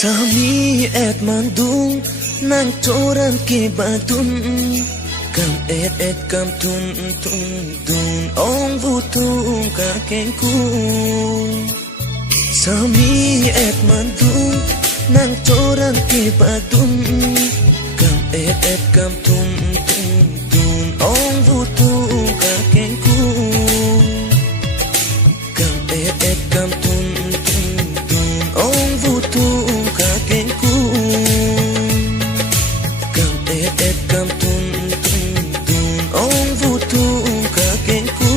Sami et mandung nang coran ke batun kam et kam tun ong vutung ka kengku Sami et mandung nang coran ke batun kam et kam tun ong vutung ka kengku kam et kam tun ong vutung ka kengku kam et kam tun ong vutung ka kengku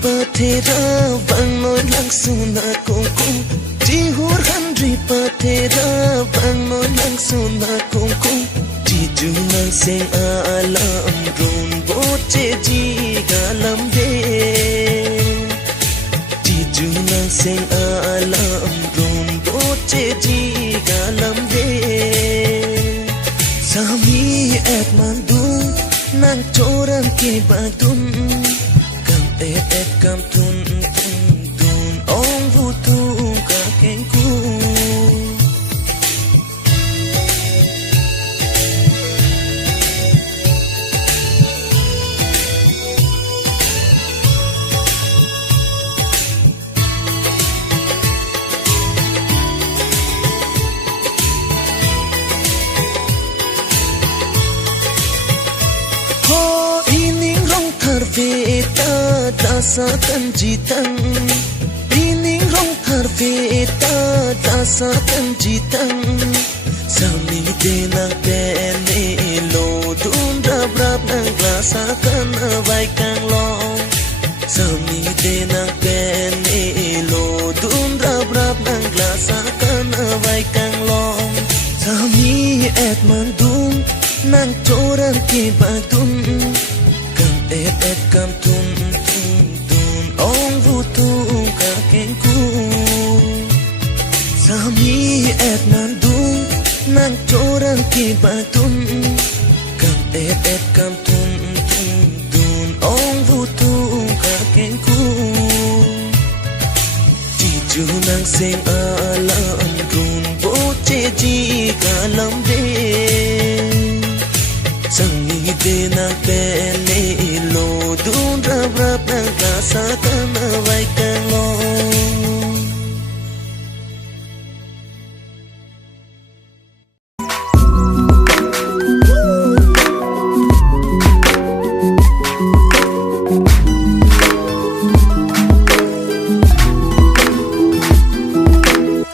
Patera bang noi lang suna kongkong Di hurhan ri patera bang noi lang suna kongkong Di junang seng alam run boche ji galam de Di junang seng alam run boche ji galam de Sami et mandung nang coran ke batun et kam tun ong vutung ka kengku ho ining rong thar veta dasakan jitang ining rong thar veta dasakan jitang sami denang pene lo dun rap nang glasakan avai kang long sami denang pene lo dun rap nang glasakan avai kang long sami et mandung nang coran ke batun kam et kam tun ong vutung ka kengku Sami et mandung nang coran ke batun kam et kam tun ong vutung ka kengku Di junang seng alam run boche ji galam de Sangi de na pene lo dun rap nang kasak